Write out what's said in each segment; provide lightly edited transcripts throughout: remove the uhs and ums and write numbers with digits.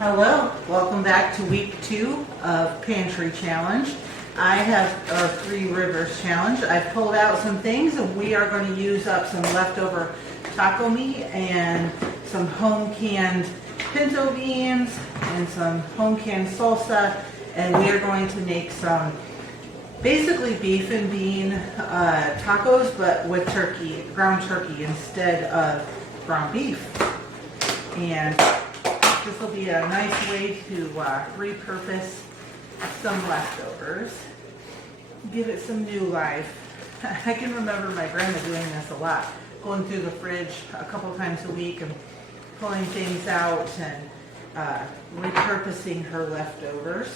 Hello, welcome back to week 2 of Pantry Challenge. I have our 3 Rivers Challenge. I've pulled out some things and we are going to use up some leftover taco meat and some home canned pinto beans and some home canned salsa, and we are going to make some basically beef and bean tacos, but with turkey, ground turkey instead of ground beef. And this will be a nice way to repurpose some leftovers, give it some new life. I can remember my grandma doing this a lot, going through the fridge a couple times a week and pulling things out and repurposing her leftovers.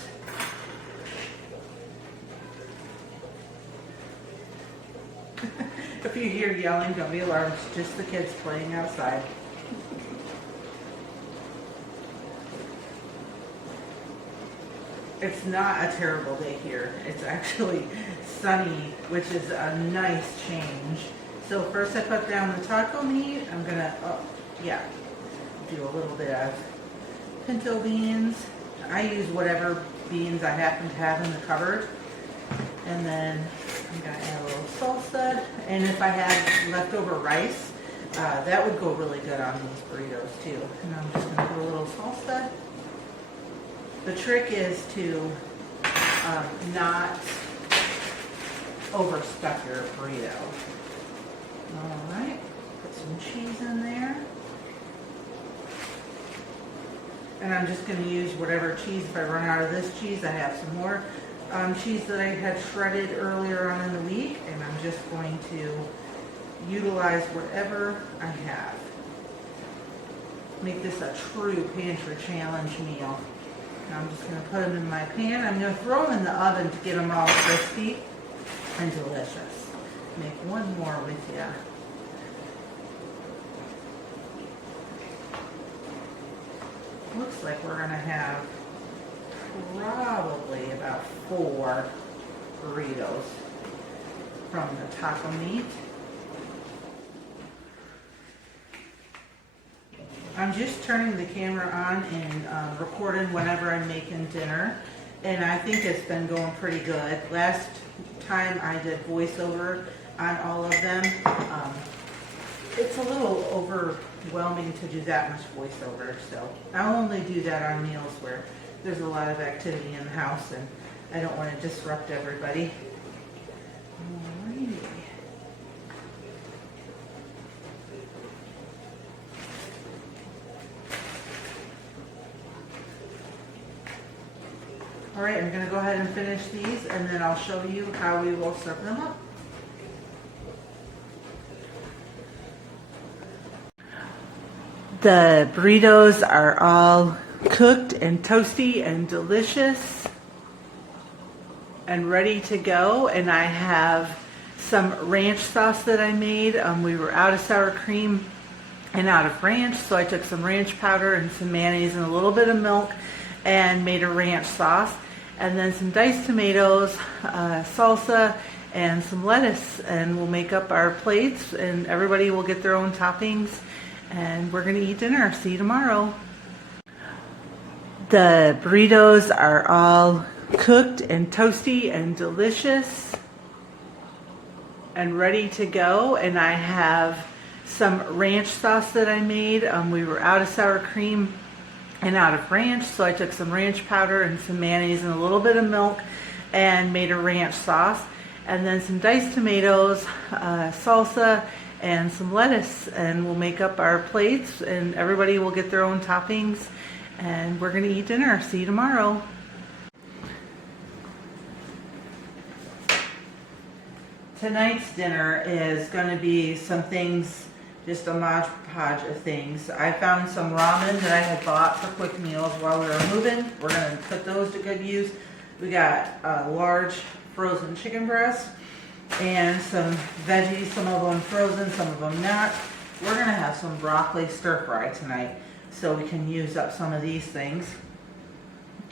If you hear yelling, don't be alarmed, it's just the kids playing outside. It's not a terrible day here. It's actually sunny, which is a nice change. So first I put down the taco meat. I'm gonna, do a little bit of pinto beans. I use whatever beans I happen to have in the cupboard. And then I'm gonna add a little salsa. And if I had leftover rice, that would go really good on these burritos too. And I'm just gonna put a little salsa. The trick is to not overstuff your burrito. All right, put some cheese in there. And I'm just going to use whatever cheese. If I run out of this cheese, I have some more cheese that I had shredded earlier on in the week, and I'm just going to utilize whatever I have. Make this a true Pantry Challenge meal. I'm just going to put them in my pan. I'm going to throw them in the oven to get them all crispy and delicious. Make one more with you. Looks like we're going to have probably about 4 burritos from the taco meat. I'm just turning the camera on and recording whenever I'm making dinner, and I think it's been going pretty good. Last time I did voiceover on all of them. It's a little overwhelming to do that much voiceover, so I'll only do that on meals where there's a lot of activity in the house and I don't want to disrupt everybody. Alrighty. All right, I'm going to go ahead and finish these, and then I'll show you how we will serve them up. The burritos are all cooked and toasty and delicious and ready to go. And I have some ranch sauce that I made. We were out of sour cream and out of ranch, so I took some ranch powder and some mayonnaise and a little bit of milk and made a ranch sauce. And then some diced tomatoes, salsa, and some lettuce, and we'll make up our plates, and everybody will get their own toppings, and we're going to eat dinner. See you tomorrow. The burritos are all cooked and toasty and delicious and ready to go, and I have some ranch sauce that I made. We were out of sour cream and out of ranch, so I took some ranch powder and some mayonnaise and a little bit of milk and made a ranch sauce. And then some diced tomatoes, salsa, and some lettuce, and we'll make up our plates, and everybody will get their own toppings, and we're going to eat dinner. See you tomorrow. Tonight's dinner is going to be some things, just a hodgepodge of things. I found some ramen that I had bought for quick meals while we were moving. We're going to put those to good use. We got a large frozen chicken breast and some veggies, some of them frozen, some of them not. We're going to have some broccoli stir fry tonight, so we can use up some of these things.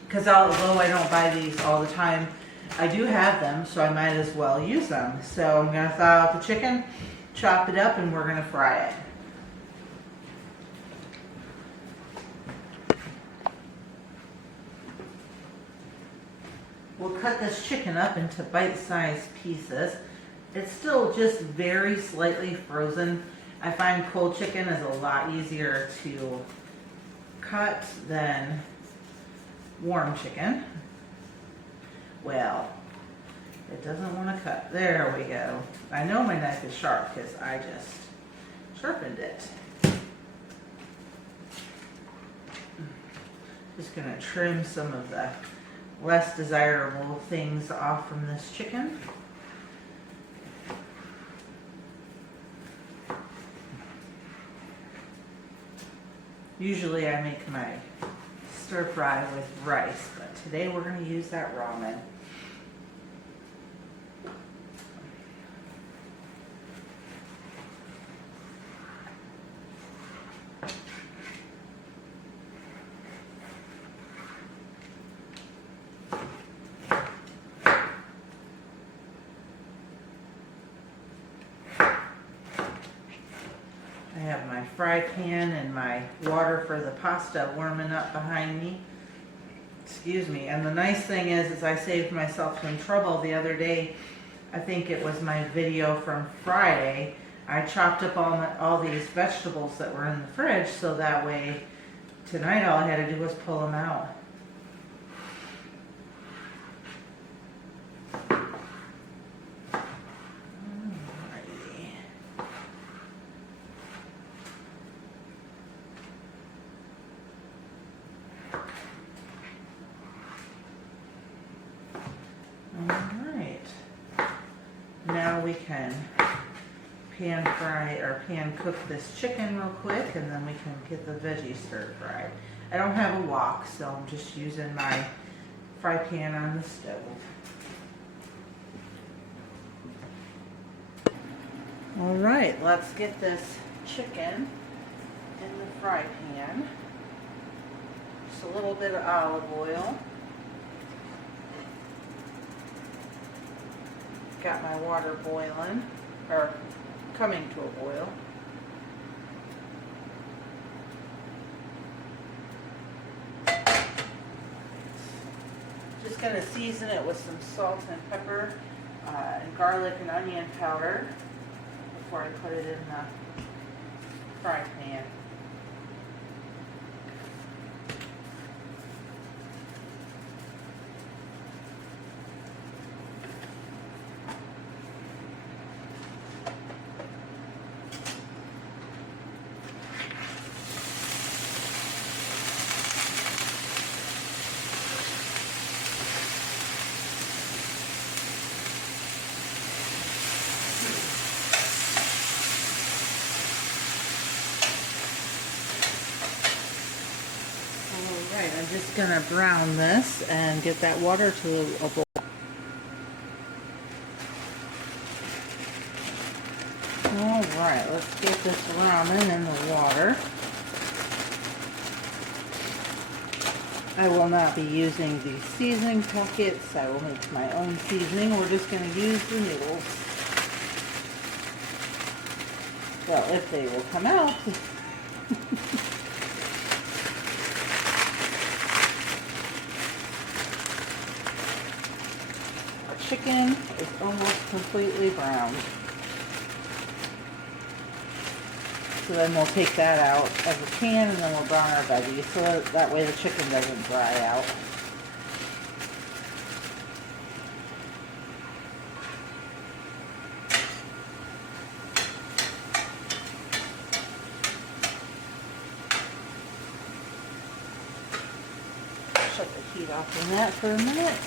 Because although I don't buy these all the time, I do have them, so I might as well use them. So I'm going to thaw out the chicken, chop it up, and we're going to fry it. we'll cut this chicken up into bite-sized pieces. It's still just very slightly frozen. I find cold chicken is a lot easier to cut than warm chicken. Well, it doesn't want to cut. There we go. I know my knife is sharp because I just sharpened it. Just going to trim some of the less desirable things off from this chicken. Usually I make my stir fry with rice, but today we're going to use that ramen. I have my fry pan and my water for the pasta warming up behind me. Excuse me. And the nice thing is I saved myself some trouble the other day. I think it was my video from Friday. I chopped up all these vegetables that were in the fridge, so that way tonight all I had to do was pull them out. Alright, now we can pan fry or pan cook this chicken real quick, and then we can get the veggies stir fried. I don't have a wok, so I'm just using my fry pan on the stove. Alright, let's get this chicken in the fry pan. Just a little bit of olive oil. Got my water boiling, or coming to a boil. Just going to season it with some salt and pepper and garlic and onion powder before I put it in the fry pan. Alright, I'm just going to brown this and get that water to a boil. Alright, let's get this ramen in the water. I will not be using the seasoning packets. I will make my own seasoning. We're just going to use the noodles. Well, if they will come out. Our chicken is almost completely browned. So then we'll take that out of the pan and then we'll brown our veggies so that way the chicken doesn't dry out. Shut the heat off on that for a minute.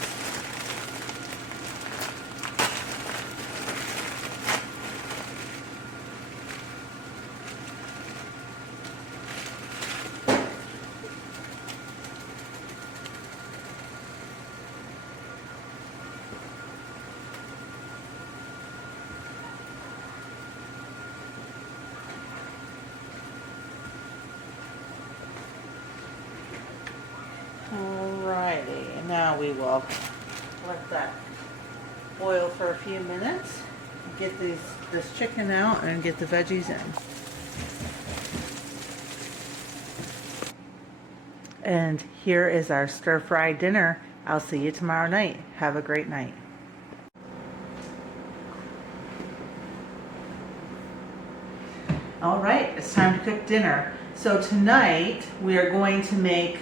Alrighty, and now we will let that boil for a few minutes. Get this chicken out and get the veggies in. And here is our stir-fry dinner. I'll see you tomorrow night. Have a great night. All right, it's time to cook dinner. So tonight we are going to make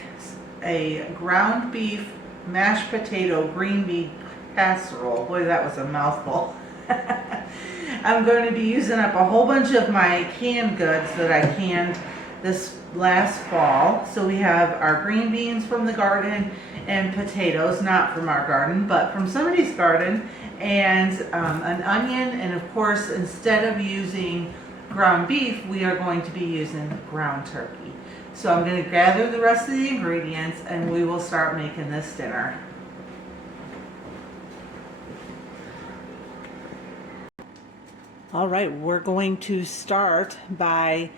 a ground beef, mashed potato, green bean casserole. Boy, that was a mouthful. I'm going to be using up a whole bunch of my canned goods that I canned this last fall. So we have our green beans from the garden and potatoes, not from our garden, but from somebody's garden, and an onion, and of course, instead of using ground beef, we are going to be using ground turkey. So I'm going to gather the rest of the ingredients and we will start making this dinner. All right, we're going to start by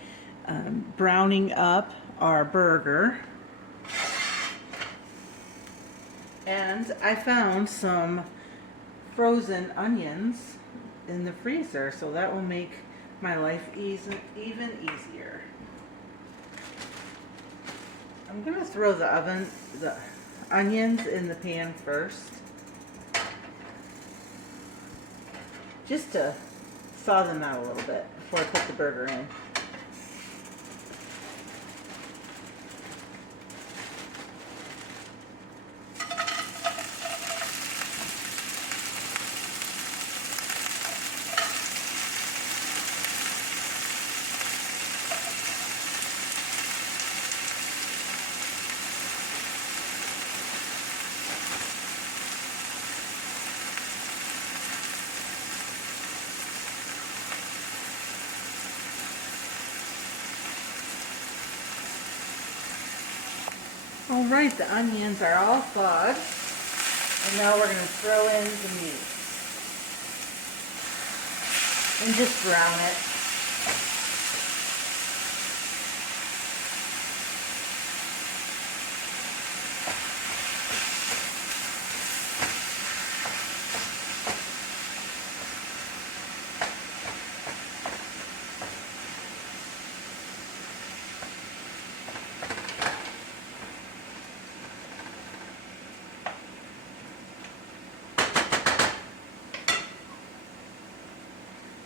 browning up our burger. And I found some frozen onions in the freezer, so that will make my life even easier. I'm going to throw the onions in the pan first, just to thaw them out a little bit before I put the burger in. All right, the onions are all thawed, and now we're going to throw in the meat and just brown it.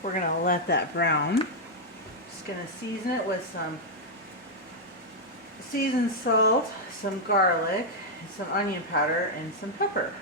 We're going to let that brown. Just going to season it with some seasoned salt, some garlic, some onion powder, and some pepper.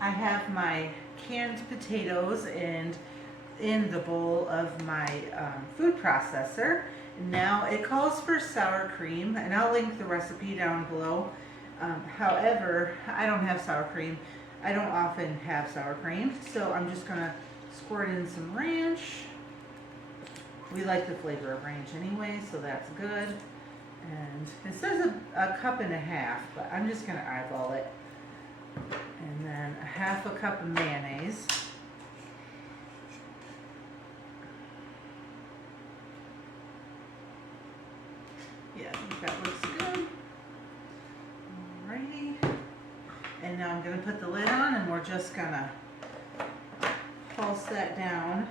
I have my canned potatoes and in the bowl of my food processor. Now it calls for sour cream, and I'll link the recipe down below. However, I don't have sour cream. I don't often have sour cream, so I'm just gonna squirt in some ranch. We like the flavor of ranch anyway, so that's good. And it says a cup and a half, but I'm just gonna eyeball it. And then a half a cup of mayonnaise. Yeah, I think that looks good. Alrighty. And now I'm going to put the lid on and we're just going to pulse that down.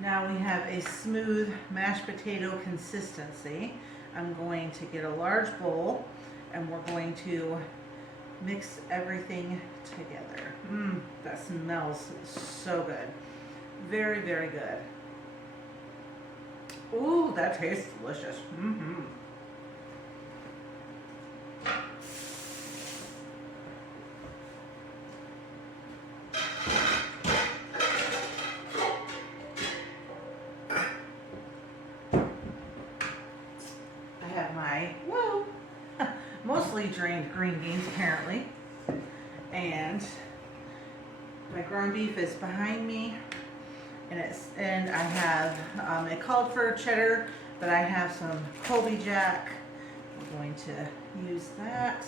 Now we have a smooth mashed potato consistency. I'm going to get a large bowl and we're going to mix everything together. That smells so good. Very, very good. Ooh, that tastes delicious. I have my, mostly drained green beans apparently. And my ground beef is behind me. And I have, it called for cheddar, but I have some Colby Jack. I'm going to use that.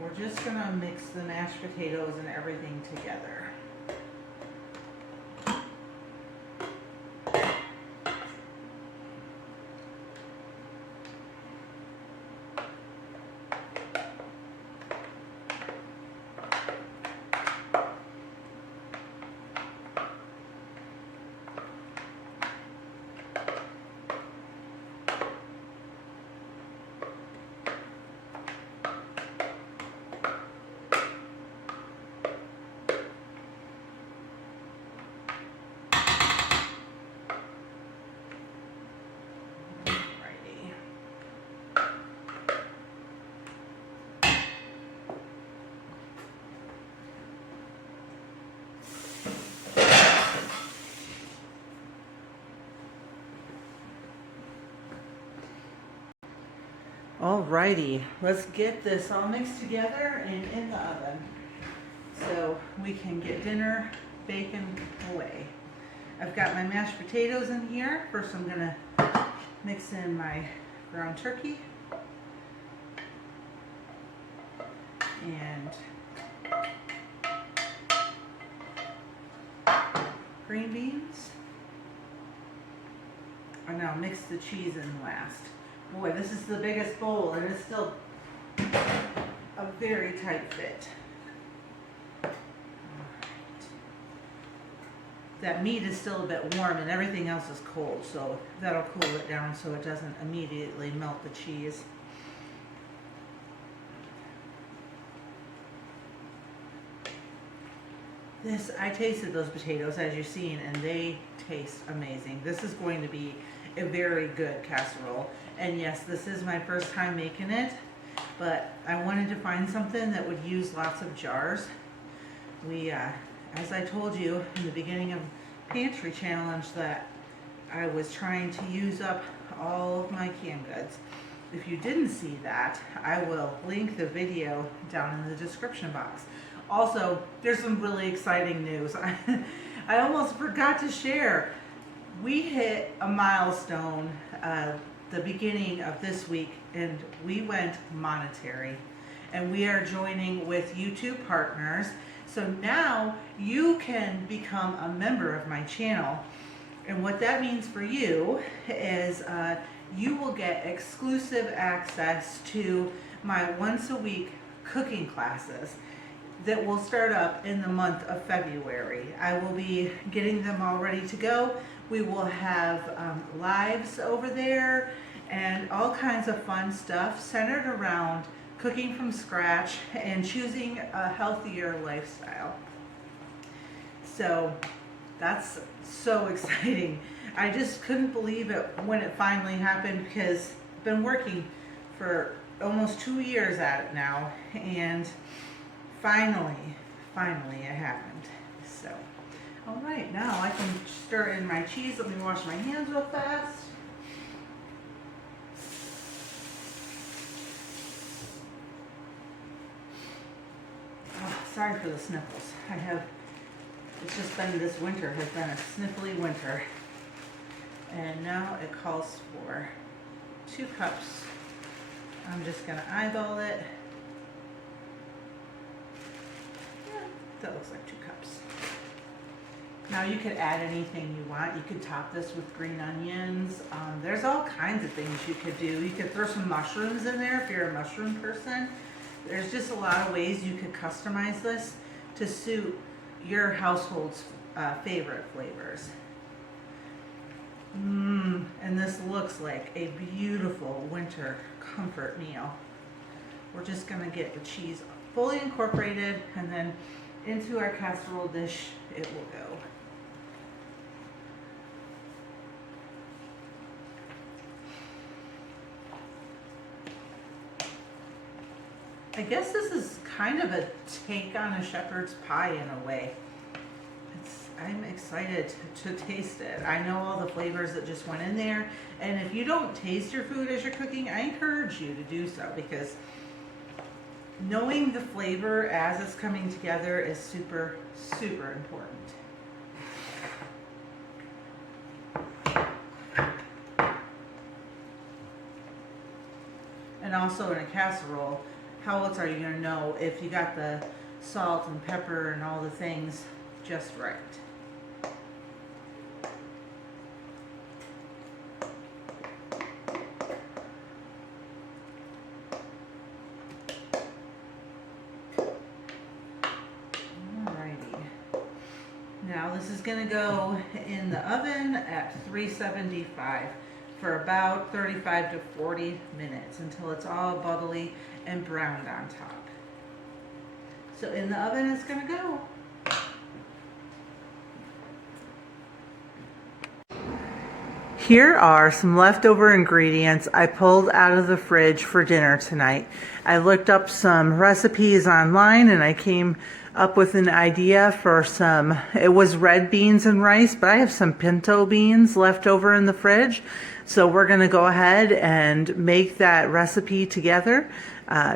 We're just gonna mix the mashed potatoes and everything together. Alrighty, let's get this all mixed together and in the oven so we can get dinner bacon away. I've got my mashed potatoes in here. First I'm gonna mix in my ground turkey and green beans. And now mix the cheese in last. Boy, this is the biggest bowl and it's still a very tight fit. All right. That meat is still a bit warm and everything else is cold, so that'll cool it down so it doesn't immediately melt the cheese. I tasted those potatoes as you've seen and they taste amazing. This is going to be a very good casserole. And yes, this is my first time making it, but I wanted to find something that would use lots of jars. As I told you in the beginning of Pantry Challenge, that I was trying to use up all of my canned goods. If you didn't see that, I will link the video down in the description box. Also, there's some really exciting news. I almost forgot to share. We hit a milestone the beginning of this week and we went monetary and we are joining with YouTube partners. So now you can become a member of my channel. And what that means for you is you will get exclusive access to my once a week cooking classes that will start up in the month of February. I will be getting them all ready to go. We will have lives over there and all kinds of fun stuff centered around cooking from scratch and choosing a healthier lifestyle. So that's so exciting. I just couldn't believe it when it finally happened because I've been working for almost 2 years at it now and finally it happened. So, all right, now I can stir in my cheese. Let me wash my hands real fast. Oh, sorry for the sniffles. It's just been, this winter has been a sniffly winter. And now it calls for 2 cups. I'm just gonna eyeball it. That looks like 2 cups. Now you could add anything you want. You could top this with green onions. There's all kinds of things you could do. You could throw some mushrooms in there if you're a mushroom person. There's just a lot of ways you could customize this to suit your household's favorite flavors. And this looks like a beautiful winter comfort meal. We're just going to get the cheese fully incorporated, and then into our casserole dish it will go. I guess this is kind of a take on a shepherd's pie in a way. I'm excited to taste it. I know all the flavors that just went in there, and if you don't taste your food as you're cooking, I encourage you to do so, because knowing the flavor as it's coming together is super, super important. And also in a casserole, how else are you going to know if you got the salt and pepper and all the things just right? Now this is going to go in the oven at 375 for about 35 to 40 minutes until it's all bubbly and browned on top. So in the oven it's going to go. Here are some leftover ingredients I pulled out of the fridge for dinner tonight. I looked up some recipes online and I came up with an idea for some, it was red beans and rice, but I have some pinto beans left over in the fridge. So we're going to go ahead and make that recipe together,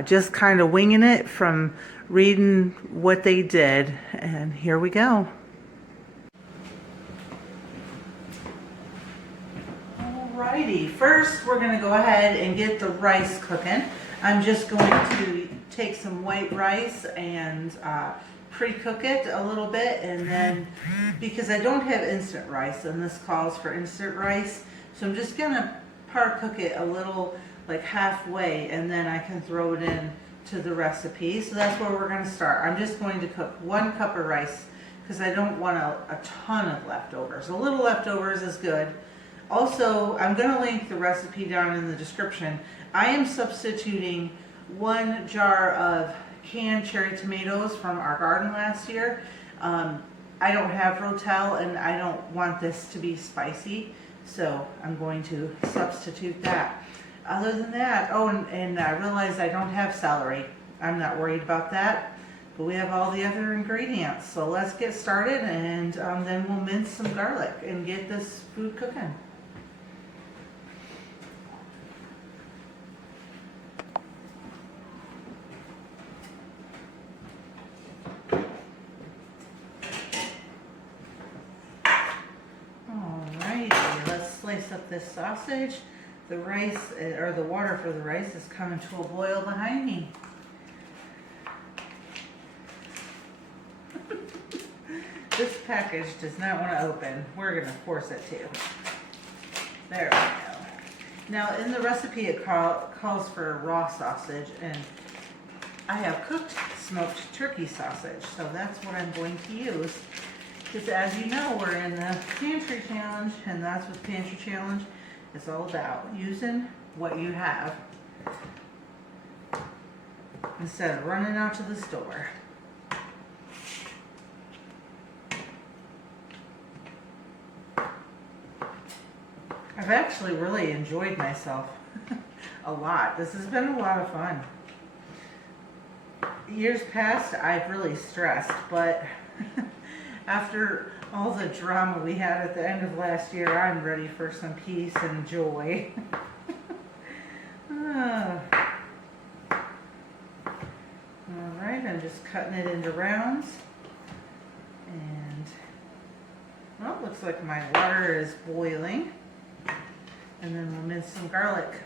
just kind of winging it from reading what they did. And here we go. Alrighty, first we're going to go ahead and get the rice cooking. I'm just going to take some white rice and pre-cook it a little bit, and then because I don't have instant rice and this calls for instant rice, so I'm just going to par cook it a little, like halfway, and then I can throw it in to the recipe. So that's where we're going to start. I'm just going to cook 1 cup of rice because I don't want a ton of leftovers. A little leftovers is good. Also, I'm going to link the recipe down in the description. I am substituting 1 jar of canned cherry tomatoes from our garden last year. I don't have Rotel and I don't want this to be spicy, so I'm going to substitute that. Other than that, oh, and I realized I don't have celery. I'm not worried about that, but we have all the other ingredients. So let's get started, and then we'll mince some garlic and get this food cooking. Slice up this sausage. The rice, or the water for the rice, is coming to a boil behind me. This package does not want to open. We're going to force it to. There we go. Now in the recipe it calls for raw sausage, and I have cooked smoked turkey sausage, so that's what I'm going to use. Because as you know, we're in the pantry challenge, and that's what the pantry challenge is all about. Using what you have instead of running out to the store. I've actually really enjoyed myself a lot. This has been a lot of fun. Years past, I've really stressed, but after all the drama we had at the end of last year, I'm ready for some peace and joy. Alright, I'm just cutting it into rounds. And, well, it looks like my water is boiling. And then we'll mince some garlic.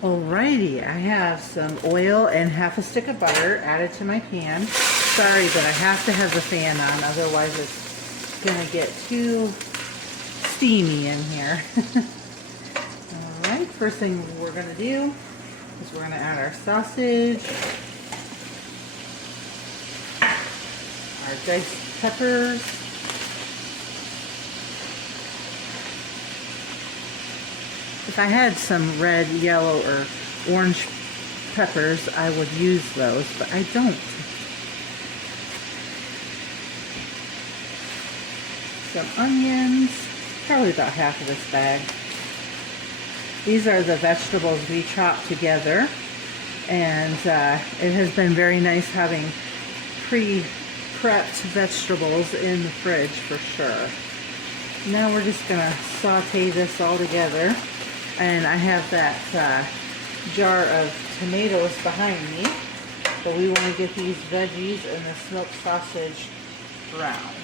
Alrighty, I have some oil and half a stick of butter added to my pan. Sorry, but I have to have the fan on, otherwise it's going to get too steamy in here. All right, first thing we're gonna do is we're gonna add our sausage, our diced peppers, if I had some red, yellow, or orange peppers, I would use those, but I don't. Some onions, probably about half of this bag. These are the vegetables we chopped together, and it has been very nice having pre-prepped vegetables in the fridge for sure. Now we're just gonna saute this all together, and I have that jar of tomatoes behind me, but we want to get these veggies and the smoked sausage browned.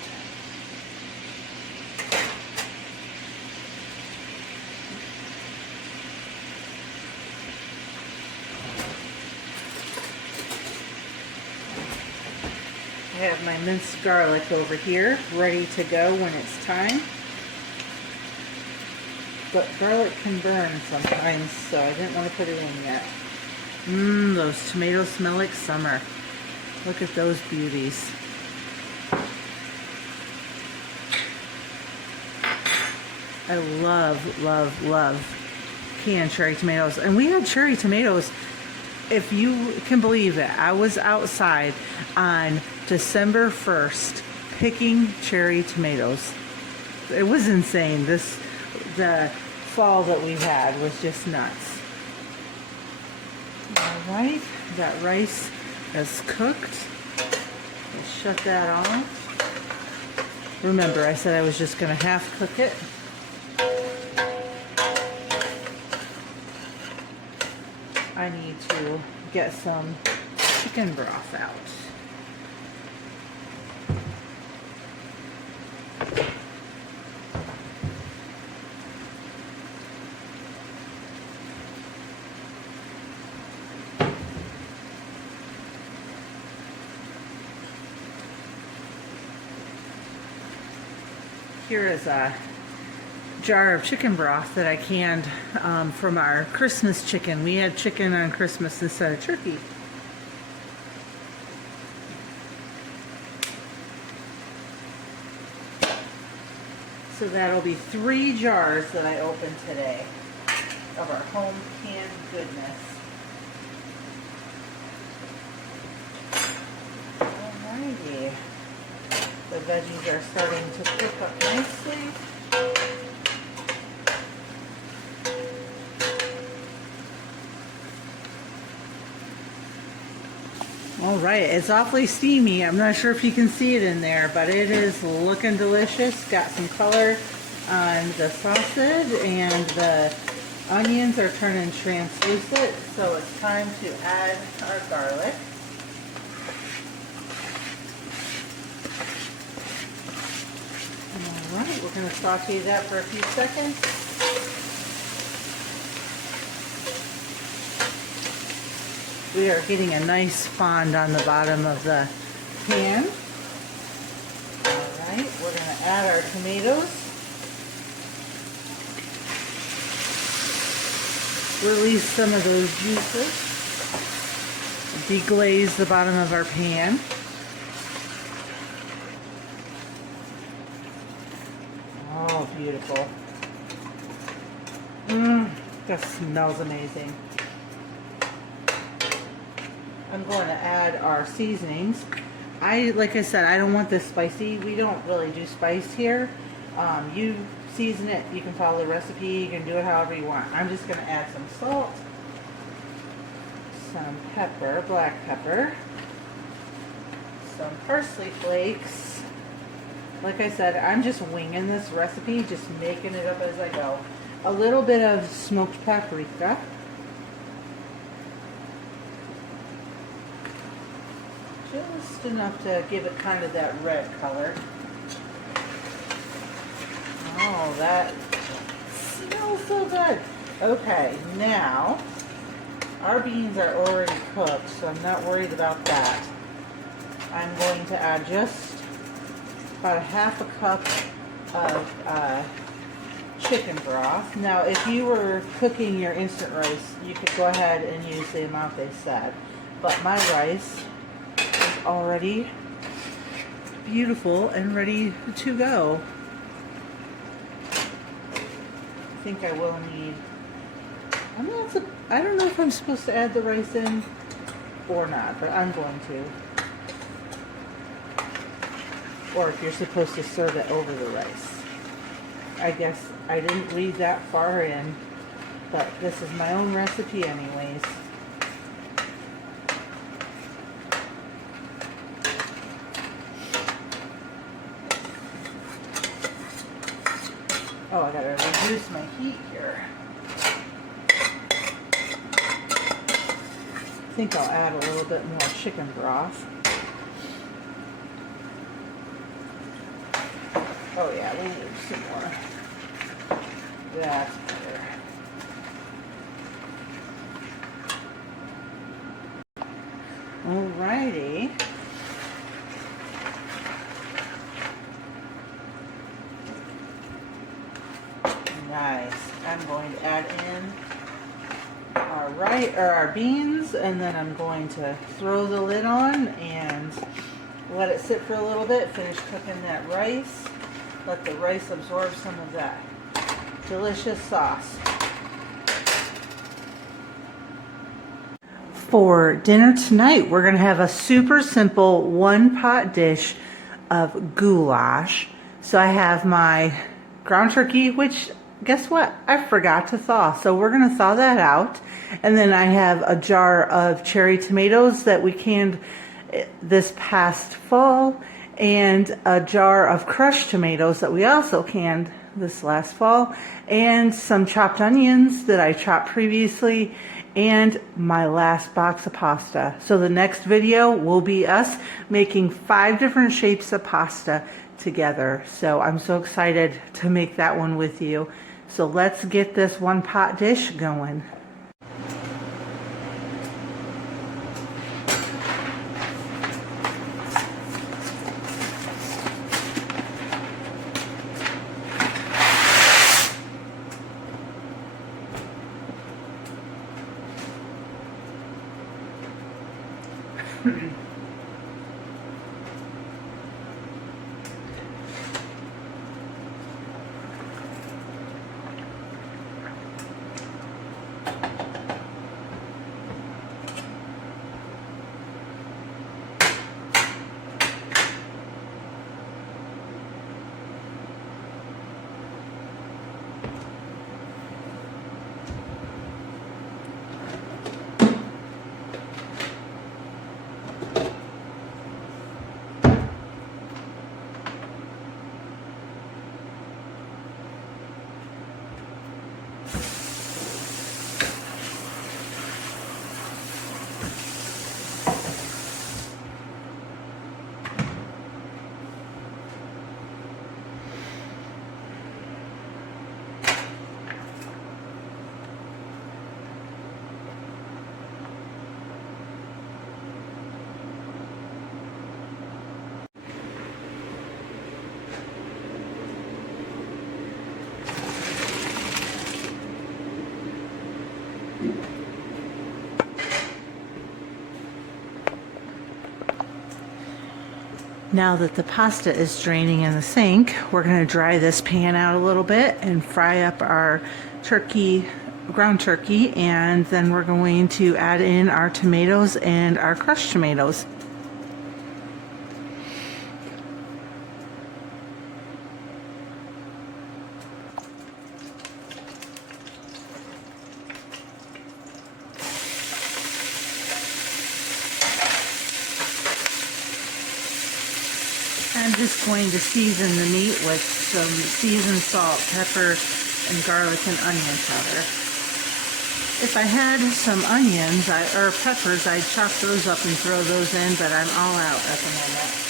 I have my minced garlic over here, ready to go when it's time. But garlic can burn sometimes, so I didn't want to put it in yet. Those tomatoes smell like summer. Look at those beauties. I love, love, love canned cherry tomatoes. And we had cherry tomatoes, if you can believe it. I was outside on December 1st picking cherry tomatoes. It was insane. The fall that we had was just nuts. Alright, that rice is cooked. We'll shut that off. Remember, I said I was just going to half cook it. I need to get some chicken broth out. Here is a jar of chicken broth that I canned from our Christmas chicken. We had chicken on Christmas instead of turkey. So that'll be 3 jars that I opened today of our home canned goodness. Alrighty. The veggies are starting to cook up nicely. All right, it's awfully steamy. I'm not sure if you can see it in there, but it is looking delicious. Got some color on the sausage, and the onions are turning translucent, so it's time to add our garlic. Alright, we're going to saute that for a few seconds. We are getting a nice fond on the bottom of the pan. Alright, we're going to add our tomatoes. Release some of those juices. Deglaze the bottom of our pan. Oh, beautiful. That smells amazing. I'm going to add our seasonings. Like I said, I don't want this spicy. We don't really do spice here. You season it. You can follow the recipe. You can do it however you want. I'm just going to add some salt, some pepper, black pepper, some parsley flakes. Like I said, I'm just winging this recipe, just making it up as I go. A little bit of smoked paprika. Just enough to give it kind of that red color. Oh, that smells so good. Okay, now our beans are already cooked, so I'm not worried about that. I'm going to add just about a half a cup of chicken broth. Now, if you were cooking your instant rice, you could go ahead and use the amount they said. But my rice is already beautiful and ready to go. I think I will need, I don't know if I'm supposed to add the rice in or not, but I'm going to. Or if you're supposed to serve it over the rice. I guess I didn't read that far in, but this is my own recipe anyways. Oh, I gotta reduce my heat here. I think I'll add a little bit more chicken broth. Oh yeah, we need some more. That's better. Alrighty. Nice. I'm going to add in our beans, and then I'm going to throw the lid on and let it sit for a little bit, finish cooking that rice. Let the rice absorb some of that delicious sauce. For dinner tonight, we're going to have a super simple one-pot dish of goulash. So I have my ground turkey, which guess what? I forgot to thaw. So we're going to thaw that out. And then I have a jar of cherry tomatoes that we canned this past fall, and a jar of crushed tomatoes that we also canned this last fall, and some chopped onions that I chopped previously, and my last box of pasta. So the next video will be us making 5 different shapes of pasta together. So I'm so excited to make that one with you. So let's get this one pot dish going. Now that the pasta is draining in the sink, we're going to dry this pan out a little bit and fry up our turkey, ground turkey, and then we're going to add in our tomatoes and our crushed tomatoes. I'm just going to season the meat with some seasoned salt, pepper, and garlic and onion powder. If I had some onions or peppers, I'd chop those up and throw those in, but I'm all out at the moment.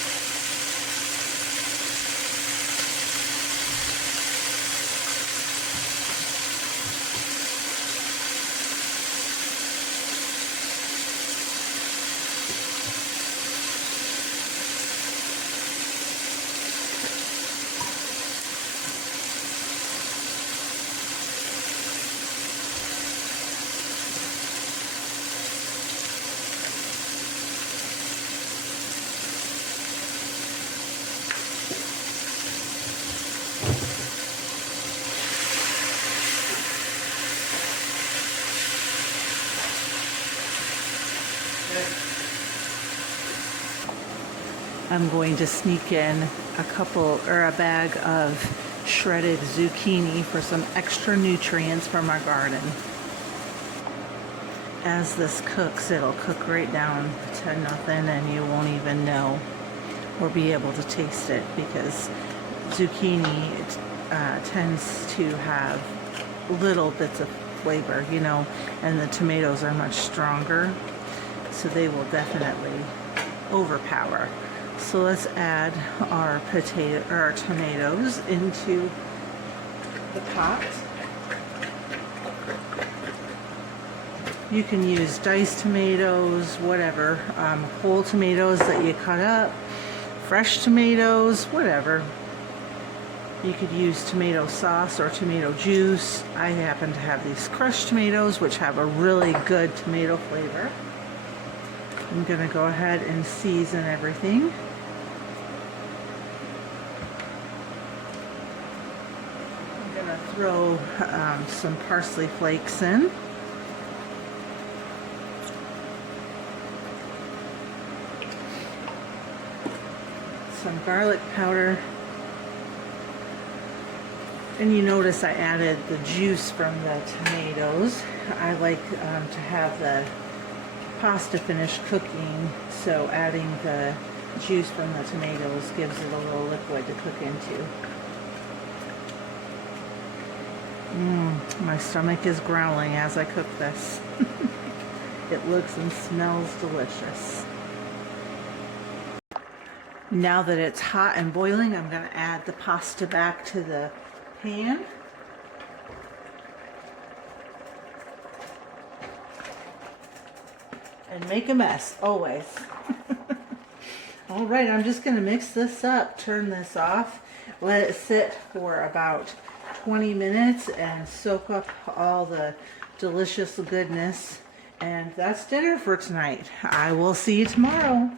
I'm going to sneak in a bag of shredded zucchini for some extra nutrients from our garden. As this cooks, it'll cook right down to nothing and you won't even know or be able to taste it, because zucchini tends to have little bits of flavor, you know, and the tomatoes are much stronger, so they will definitely overpower. So let's add our tomatoes into the pot. You can use diced tomatoes, whatever, whole tomatoes that you cut up, fresh tomatoes, whatever. You could use tomato sauce or tomato juice. I happen to have these crushed tomatoes, which have a really good tomato flavor. I'm gonna go ahead and season everything. I'm gonna throw some parsley flakes in. Some garlic powder. And you notice I added the juice from the tomatoes. I like to have the pasta finish cooking, so adding the juice from the tomatoes gives it a little liquid to cook into. My stomach is growling as I cook this. It looks and smells delicious. Now that it's hot and boiling, I'm going to add the pasta back to the pan. And make a mess, always. All right, I'm just going to mix this up, turn this off, let it sit for about 20 minutes and soak up all the delicious goodness. And that's dinner for tonight. I will see you tomorrow.